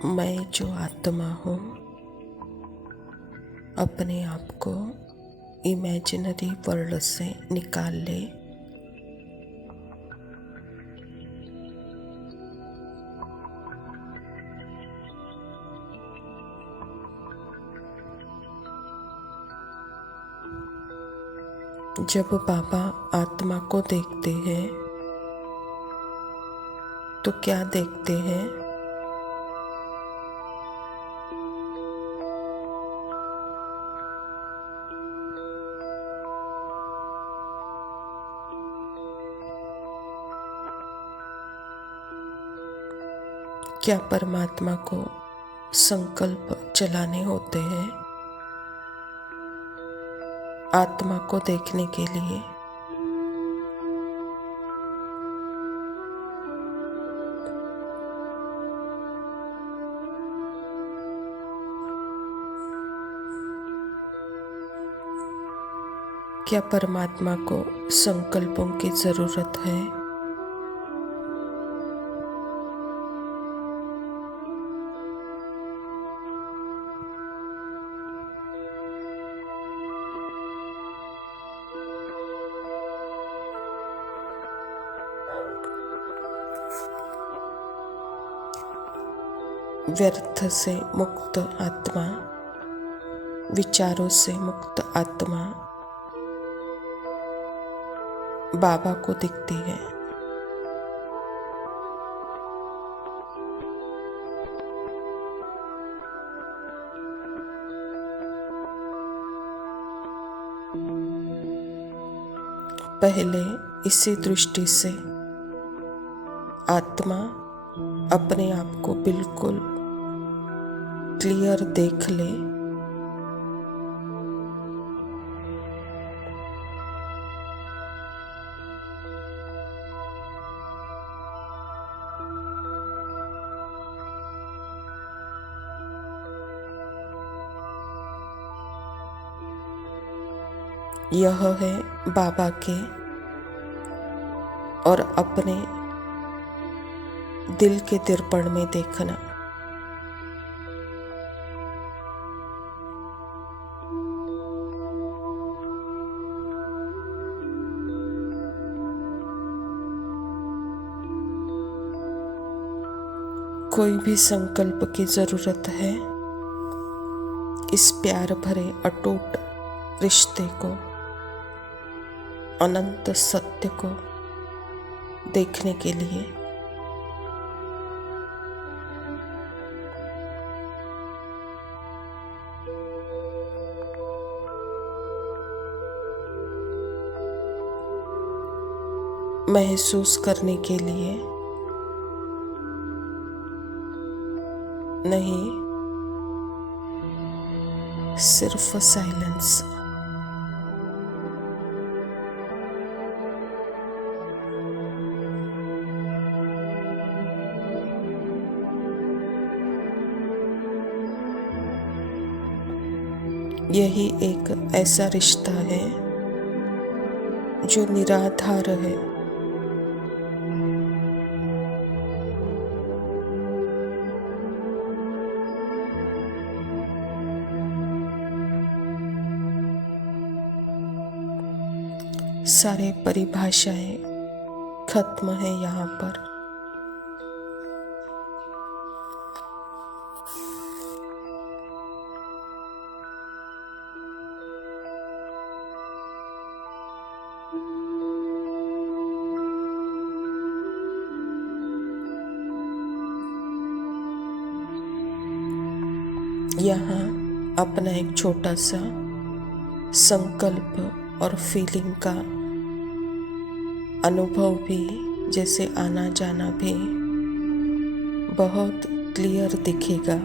मैं जो आत्मा हूँ अपने आप को इमेजिनरी वर्ल्ड से निकाल ले। जब बाबा आत्मा को देखते हैं तो क्या देखते हैं? क्या परमात्मा को संकल्प चलाने होते हैं आत्मा को देखने के लिए? क्या परमात्मा को संकल्पों की जरूरत है? व्यर्थ से मुक्त आत्मा, विचारों से मुक्त आत्मा बाबा को दिखती है। पहले इसी दृष्टि से आत्मा अपने आप को बिल्कुल क्लियर देख ले। यह है बाबा के और अपने दिल के दर्पण में देखना। कोई भी संकल्प की जरूरत है इस प्यार भरे अटूट रिश्ते को, अनंत सत्य को देखने के लिए। महसूस करने के लिए नहीं, सिर्फ साइलेंस। यही एक ऐसा रिश्ता है जो निराधार है। सारे परिभाषाएं खत्म है यहाँ पर। यहाँ अपना एक छोटा सा संकल्प और फीलिंग का अनुभव भी, जैसे आना जाना भी बहुत क्लियर दिखेगा।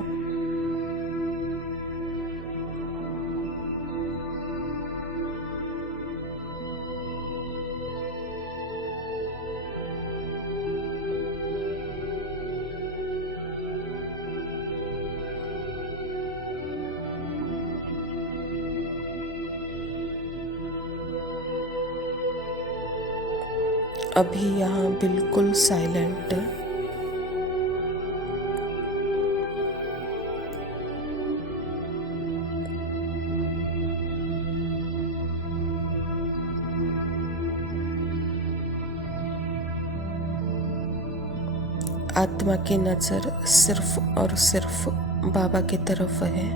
अभी यहाँ बिल्कुल साइलेंट आत्मा की नज़र सिर्फ और सिर्फ बाबा की तरफ है।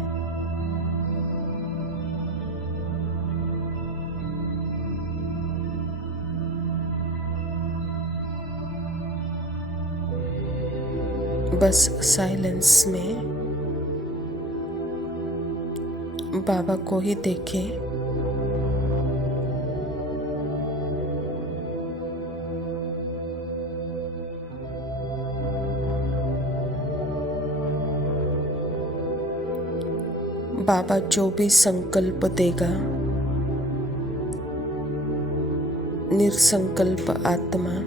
बस साइलेंस में बाबा को ही देखें। बाबा जो भी संकल्प देगा, निरसंकल्प आत्मा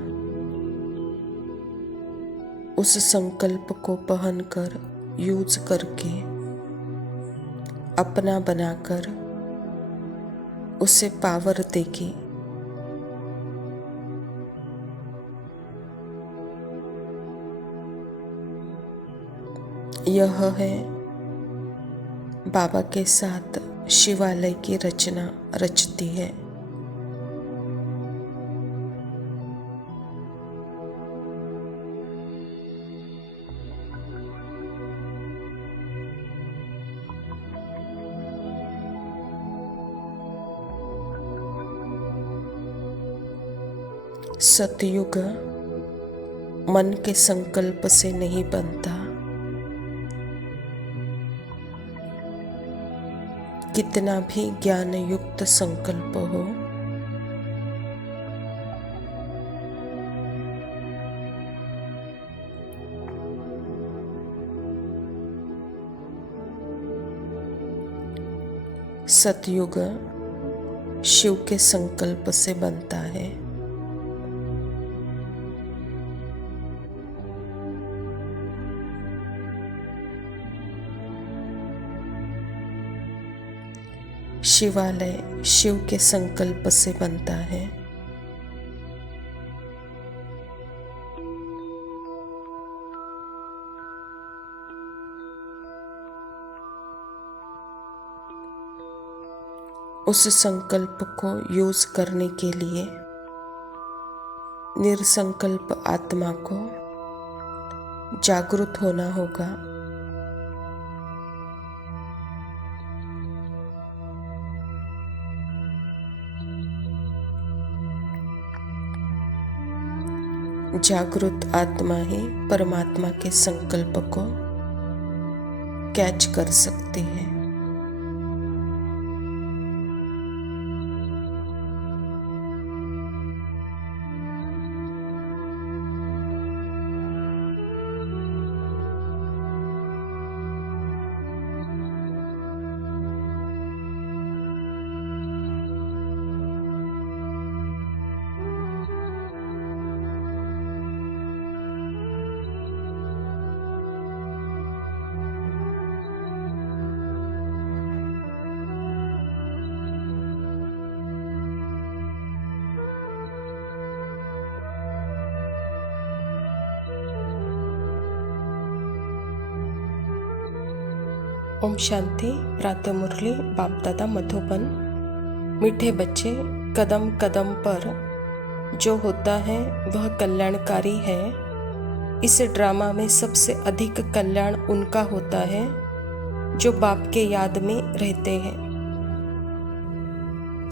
उस संकल्प को पहन कर, यूज करके, अपना बनाकर उसे पावर देगी। यह है बाबा के साथ शिवालय की रचना रचती है। सतयुग मन के संकल्प से नहीं बनता। कितना भी ज्ञान युक्त संकल्प हो, सतयुग शिव के संकल्प से बनता है। शिवालय शिव के संकल्प से बनता है। उस संकल्प को यूज करने के लिए निरसंकल्प आत्मा को जागृत होना होगा। जागृत आत्मा ही परमात्मा के संकल्प को कैच कर सकती है। ओम शांति। प्रातः मुरली बाप दादा मधुबन। मीठे बच्चे, कदम कदम पर जो होता है वह कल्याणकारी है। इस ड्रामा में सबसे अधिक कल्याण उनका होता है जो बाप के याद में रहते हैं।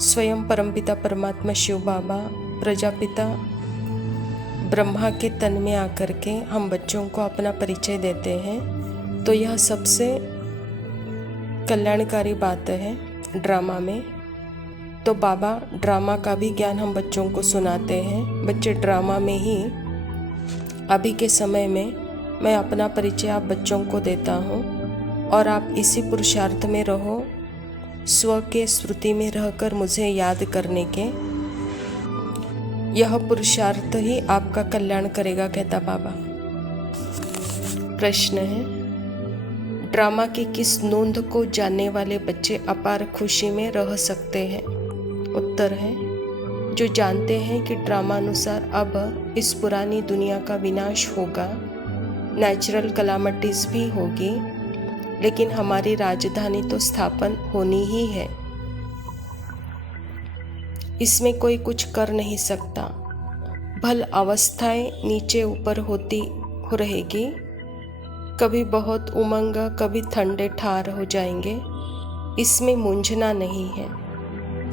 स्वयं परमपिता परमात्मा शिव बाबा प्रजापिता ब्रह्मा के तन में आकर के हम बच्चों को अपना परिचय देते हैं, तो यह सबसे कल्याणकारी बात है ड्रामा में। तो बाबा ड्रामा का भी ज्ञान हम बच्चों को सुनाते हैं। बच्चे ड्रामा में ही अभी के समय में मैं अपना परिचय आप बच्चों को देता हूँ और आप इसी पुरुषार्थ में रहो, स्व के स्मृति में रहकर मुझे याद करने के। यह पुरुषार्थ ही आपका कल्याण करेगा, कहता बाबा। प्रश्न है, ड्रामा की किस नोंद को जानने वाले बच्चे अपार खुशी में रह सकते हैं? उत्तर है, जो जानते हैं कि ड्रामा अनुसार अब इस पुरानी दुनिया का विनाश होगा, नेचुरल कलामिटीज भी होगी, लेकिन हमारी राजधानी तो स्थापन होनी ही है। इसमें कोई कुछ कर नहीं सकता। भल अवस्थाएं नीचे ऊपर होती हो रहेगी, कभी बहुत उमंग, कभी ठंडे ठार हो जाएंगे। इसमें मूंझना नहीं है।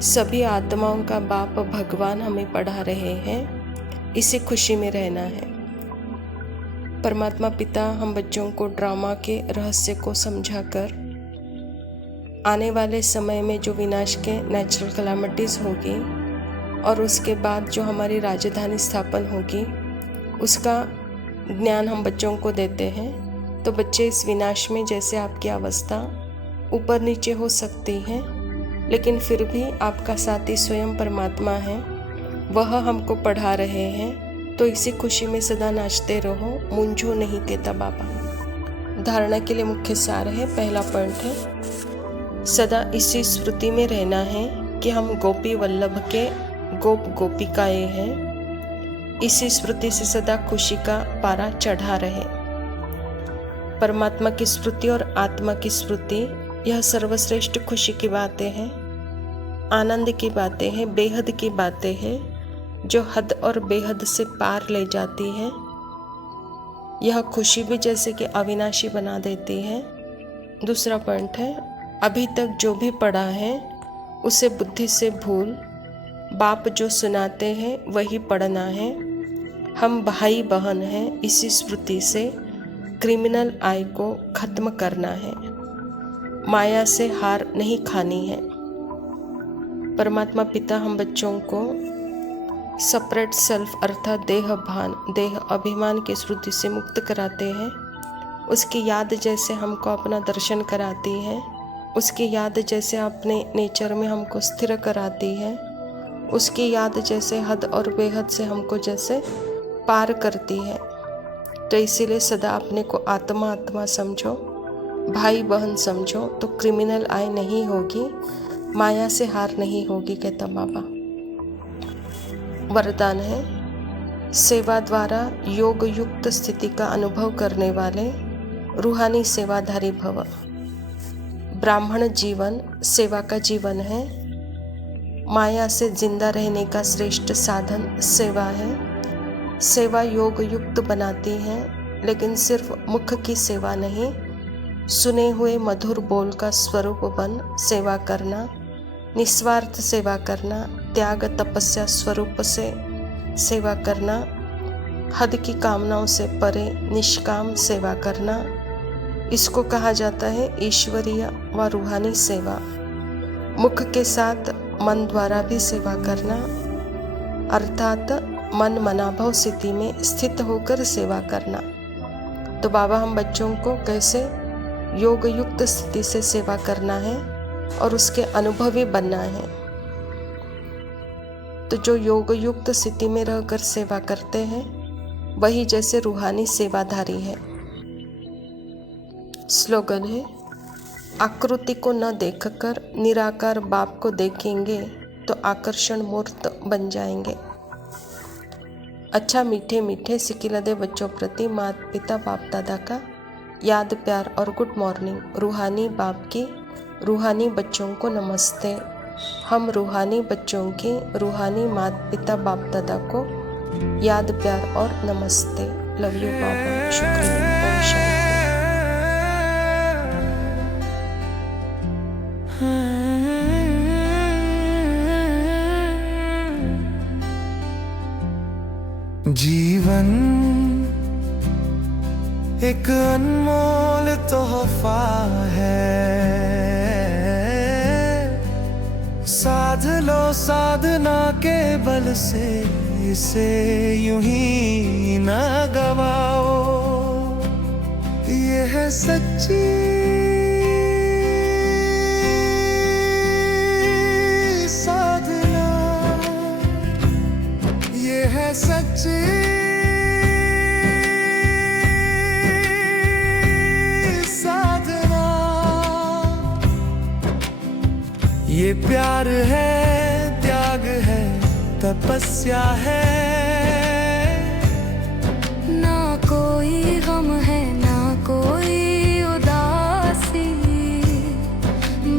सभी आत्माओं का बाप भगवान हमें पढ़ा रहे हैं, इसी खुशी में रहना है। परमात्मा पिता हम बच्चों को ड्रामा के रहस्य को समझाकर आने वाले समय में जो विनाश के नेचुरल कैलामिटीज़ होगी और उसके बाद जो हमारी राजधानी स्थापन होगी, उसका ज्ञान हम बच्चों को देते हैं। तो बच्चे इस विनाश में, जैसे आपकी अवस्था ऊपर नीचे हो सकती है, लेकिन फिर भी आपका साथी स्वयं परमात्मा है, वह हमको पढ़ा रहे हैं। तो इसी खुशी में सदा नाचते रहो, मूंझो नहीं कहता बाबा। धारणा के लिए मुख्य सार है, पहला पॉइंट है सदा इसी स्मृति में रहना है कि हम गोपी वल्लभ के गोप गोपिकाएं हैं। इसी स्मृति से सदा खुशी का पारा चढ़ा रहे। परमात्मा की स्मृति और आत्मा की स्मृति, यह सर्वश्रेष्ठ खुशी की बातें हैं, आनंद की बातें हैं, बेहद की बातें हैं, जो हद और बेहद से पार ले जाती है। यह खुशी भी जैसे कि अविनाशी बना देती है। दूसरा पॉइंट है, अभी तक जो भी पढ़ा है उसे बुद्धि से भूल, बाप जो सुनाते हैं वही पढ़ना है। हम भाई बहन हैं, इसी स्मृति से क्रिमिनल आई को खत्म करना है। माया से हार नहीं खानी है। परमात्मा पिता हम बच्चों को सेपरेट सेल्फ अर्थात देह भान, देह अभिमान की श्रुति से मुक्त कराते हैं। उसकी याद जैसे हमको अपना दर्शन कराती है, उसकी याद जैसे अपने नेचर में हमको स्थिर कराती है, उसकी याद जैसे हद और बेहद से हमको जैसे पार करती है। तो इसीलिए सदा अपने को आत्मा आत्मा समझो, भाई बहन समझो, तो क्रिमिनल आय नहीं होगी, माया से हार नहीं होगी कहता बाबा। वरदान है, सेवा द्वारा योग युक्त स्थिति का अनुभव करने वाले रूहानी सेवाधारी भव। ब्राह्मण जीवन सेवा का जीवन है। माया से जिंदा रहने का श्रेष्ठ साधन सेवा है। सेवा योग युक्त बनाती है, लेकिन सिर्फ मुख की सेवा नहीं, सुने हुए मधुर बोल का स्वरूप बन सेवा करना, निस्वार्थ सेवा करना, त्याग तपस्या स्वरूप से सेवा करना, हद की कामनाओं से परे निष्काम सेवा करना, इसको कहा जाता है ईश्वरीय व रूहानी सेवा। मुख के साथ मन द्वारा भी सेवा करना, अर्थात मन मनाभव स्थिति में स्थित होकर सेवा करना। तो बाबा हम बच्चों को कैसे योग युक्त स्थिति से सेवा करना है और उसके अनुभवी बनना है। तो जो योग युक्त स्थिति में रहकर सेवा करते हैं वही जैसे रूहानी सेवाधारी है। स्लोगन है, आकृति को न देखकर निराकार बाप को देखेंगे तो आकर्षण मूर्त बन जाएंगे। अच्छा मीठे मीठे सिकिलदे बच्चों प्रति माता पिता बाप दादा का याद प्यार और गुड मॉर्निंग। रूहानी बाप की रूहानी बच्चों को नमस्ते। हम रूहानी बच्चों की रूहानी माता पिता बाप दादा को याद प्यार और नमस्ते। लव यू बाबा। शुक्रिया। ओम शांति। जीवन एक अनमोल तोहफा है, साध लो साधना के बल से इसे यूं ही न गवाओ। ये है सच्ची साधना, ये है सच्ची साधना। ये प्यार है, त्याग है, तपस्या है। ना कोई गम है, ना कोई उदासी,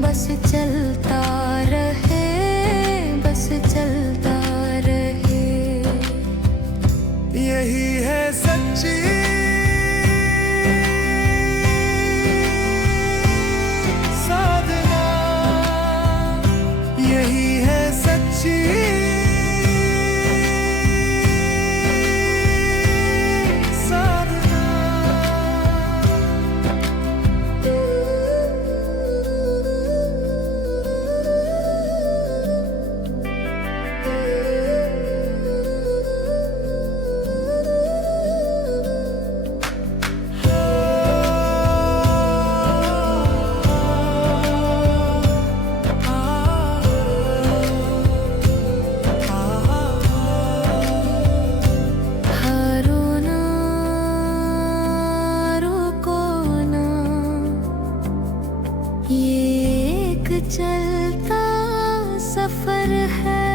बस चलता रहे, बस चलता रहे। यही है सच्ची है